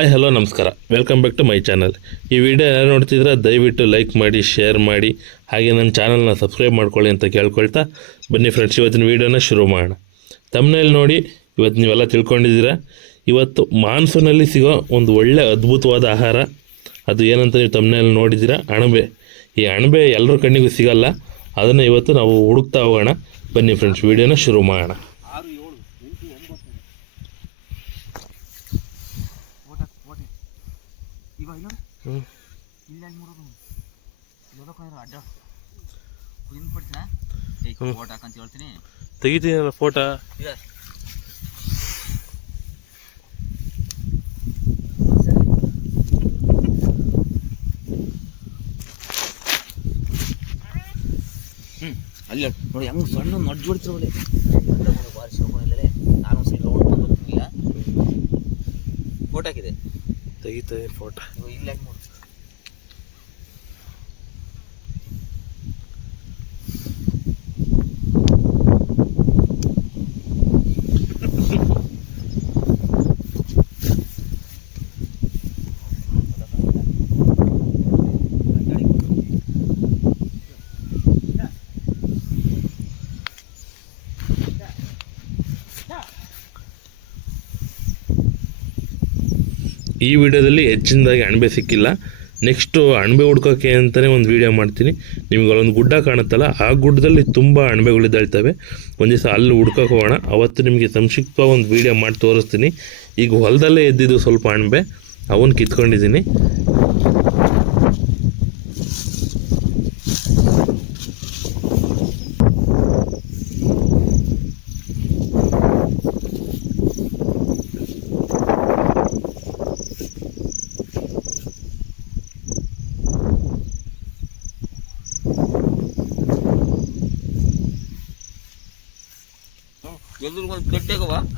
Hi, hello, ನಮಸ್ಕಾರ. Welcome back to my channel ಈ video ಯಾರು ನೋಡ್ತಿದ್ರೆ ದಯವಿಟ್ಟು ಲೈಕ್ ಮಾಡಿ ಶೇರ್ ಮಾಡಿ, ಹಾಗೆ ನನ್ನ ಚಾನಲ್ನ ಸಬ್ಸ್ಕ್ರೈಬ್ ಮಾಡ್ಕೊಳ್ಳಿ ಅಂತ ಕೇಳ್ಕೊಳ್ತಾ ಬನ್ನಿ ಫ್ರೆಂಡ್ಸ್ ಇವತ್ತಿನ ವೀಡಿಯೋನ ಶುರು ಮಾಡೋಣ. ತಮ್ಮನೇಲಿ ನೋಡಿ, ಇವತ್ತು ನೀವೆಲ್ಲ ತಿಳ್ಕೊಂಡಿದ್ದೀರಾ? ಇವತ್ತು ಮಾನ್ಸೂನಲ್ಲಿ ಸಿಗೋ ಒಂದು ಒಳ್ಳೆ ಅದ್ಭುತವಾದ ಆಹಾರ. ಅದು ಏನಂತ ನೀವು ತಮ್ಮನೇಲಿ ನೋಡಿದ್ದೀರಾ? ಅಣಬೆ. ಈ ಅಣಬೆ ಎಲ್ಲರ ಕಣ್ಣಿಗೂ ಸಿಗಲ್ಲ. ಅದನ್ನು ಇವತ್ತು ನಾವು ಹುಡುಕ್ತಾ ಹೋಗೋಣ. ಬನ್ನಿ ಫ್ರೆಂಡ್ಸ್ ವೀಡಿಯೋನ ಶುರು ಮಾಡೋಣ. ಇವಾಗ ಇಲ್ಲ. ಇಲ್ಲ ಅಲ್ಲಿ ಅಡ್ಡ. ಏಯ್ ಹಾಕಂತ ಹೇಳ್ತೀನಿ. ತೆಗಿತೀನಲ್ಲ ಫೋಟೋ ಇಲ್ಲ ಹ್ಞೂ ಅಲ್ಲಿ ನೋಡಿ ಹೆಂಗೆ ಸಣ್ಣ ನಡ್ಜು ಹೊಡಿತಿರೋಲೆ ತೆಗಿತಾ ಫೋಟೋ ಇವಾಗ ಇಲ್ಲ ಈ ವಿಡಿಯೋದಲ್ಲಿ ಹೆಚ್ಚಿನದಾಗಿ ಅಣಬೆ ಸಿಕ್ಕಿಲ್ಲ. ನೆಕ್ಸ್ಟು ಅಣಬೆ ಹುಡ್ಕೋಕ್ಕೆ ಅಂತಲೇ ಒಂದು ವೀಡಿಯೋ ಮಾಡ್ತೀನಿ. ನಿಮ್ಗೆ ಅಲ್ಲೊಂದು ಗುಡ್ಡ ಕಾಣುತ್ತಲ್ಲ, ಆ ಗುಡ್ಡದಲ್ಲಿ ತುಂಬ ಅಣಬೆಗಳಿದ್ದಾಳ್ತವೆ ಒಂದು ದಿವಸ ಅಲ್ಲಿ ಹುಡ್ಕೋಕೆ ಹೋಗೋಣ. ಅವತ್ತು ನಿಮಗೆ ಸಂಕ್ಷಿಪ್ತ ಒಂದು ವೀಡಿಯೋ ಮಾಡಿ ತೋರಿಸ್ತೀನಿ. ಈಗ ಹೊಲದಲ್ಲೇ ಎದ್ದಿದ್ದು ಸ್ವಲ್ಪ ಅಣಬೆ. ಅವನ್ನ ಕಿತ್ಕೊಂಡಿದ್ದೀನಿ.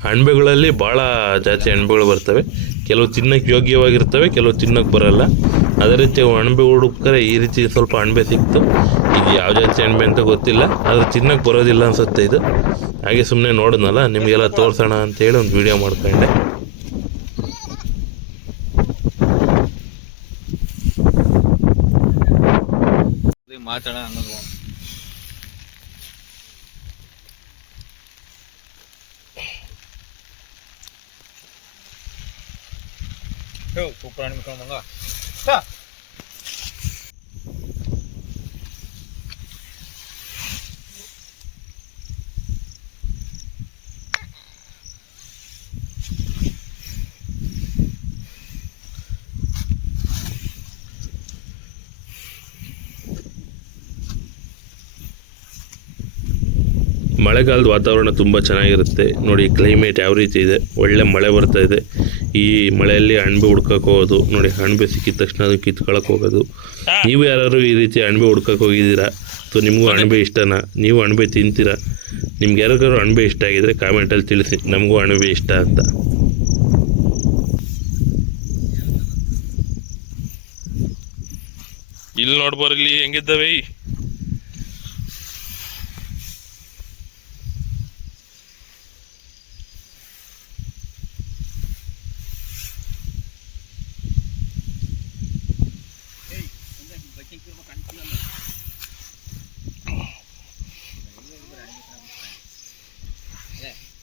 ಅಣಬೆಗಳಲ್ಲಿ ಭಾಳ ಜಾತಿ ಅಣಬೆಗಳು ಬರ್ತವೆ. ಕೆಲವು ತಿನ್ನಕ್ಕೆ ಯೋಗ್ಯವಾಗಿರ್ತವೆ ಕೆಲವು ತಿನ್ನಕ್ಕೆ ಬರಲ್ಲ. ಅದೇ ರೀತಿ ಅಣಬೆ ಹುಡುಕ್ತಾರೆ ಈ ರೀತಿ ಸ್ವಲ್ಪ ಅಣಬೆ ಸಿಕ್ತು. ಇದು ಯಾವ ಜಾತಿ ಅಣಬೆ ಅಂತ ಗೊತ್ತಿಲ್ಲ ಆದರೆ ತಿನ್ನಕ್ಕೆ ಬರೋದಿಲ್ಲ ಅನ್ಸುತ್ತೆ ಇದು. ಹಾಗೆ ಸುಮ್ಮನೆ ನೋಡಿದ್ನಲ್ಲ ನಿಮಗೆಲ್ಲ ತೋರಿಸೋಣ ಅಂತೇಳಿ ಒಂದು ವಿಡಿಯೋ ಮಾಡ್ಕೊಂಡೆ. ಮಳೆಗಾಲದ ವಾತಾವರಣ ತುಂಬ ಚೆನ್ನಾಗಿರುತ್ತೆ. ನೋಡಿ ಕ್ಲೈಮೇಟ್ ಯಾವ ರೀತಿ ಇದೆ? ಒಳ್ಳೆ ಮಳೆ ಬರ್ತಾ ಇದೆ. ಈ ಮಳೆಯಲ್ಲಿ ಅಣಬೆ ಹುಡ್ಕಕ್ಕೆ ಹೋಗೋದು ನೋಡಿ ಅಣಬೆ ಸಿಕ್ಕಿದ ತಕ್ಷಣ ಅದು ಕಿತ್ಕೊಳಕ್ಕೆ ಹೋಗೋದು. ನೀವು ಯಾರು ಈ ರೀತಿ ಅಣಬೆ ಹುಡ್ಕಕ್ಕೆ ಹೋಗಿದ್ದೀರಾ? ಅಥವಾ ನಿಮಗೂ ಅಣಬೆ ಇಷ್ಟನಾ? ನೀವು ಅಣಬೆ ತಿಂತೀರಾ? ನಿಮ್ಗೆ ಯಾರಾದರೂ ಅಣಬೆ ಇಷ್ಟ ಆಗಿದ್ರೆ ಕಾಮೆಂಟಲ್ಲಿ ತಿಳಿಸಿ. ನಮಗೂ ಅಣಬೆ ಇಷ್ಟ ಅಂತ. ಇಲ್ಲಿ ನೋಡ್ಬೋರು ಇಲ್ಲಿ ಹೆಂಗಿದ್ದಾವೆ?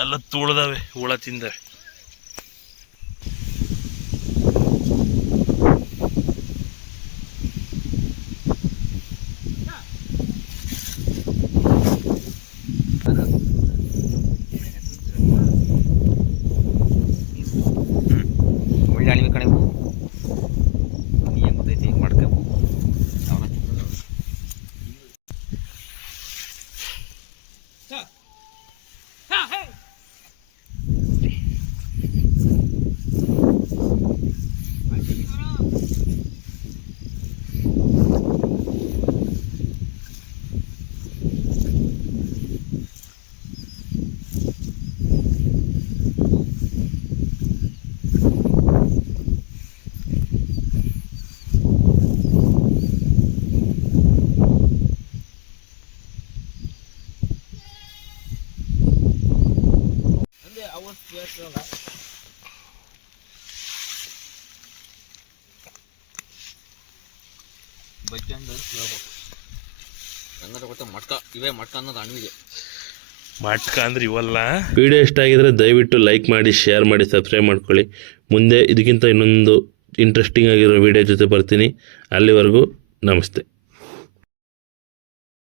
ಎಲ್ಲ ತುಳ್ದಾವೆ ಹುಳ ತಿಂದವೆ ಒಳ್ಳೆ ಅಳಿವೆ ಕಣೆ ಮಟ್ಟ ಇವೇ ಮಟ್ಟ ಅನ್ನೋದು ಅಣ್ವಿಗೆ ಮಟ್ಕ ಅಂದ್ರೆ ಇವಲ್ಲ? ವಿಡಿಯೋ ಇಷ್ಟ ಆಗಿದ್ರೆ ದಯವಿಟ್ಟು ಲೈಕ್ ಮಾಡಿ ಶೇರ್ ಮಾಡಿ ಸಬ್ಸ್ಕ್ರೈಬ್ ಮಾಡ್ಕೊಳ್ಳಿ. ಮುಂದೆ ಇದಕ್ಕಿಂತ ಇನ್ನೊಂದು ಇಂಟ್ರೆಸ್ಟಿಂಗ್ ಆಗಿರೋ ವಿಡಿಯೋ ಜೊತೆ ಬರ್ತೀನಿ. ಅಲ್ಲಿವರೆಗೂ ನಮಸ್ತೆ.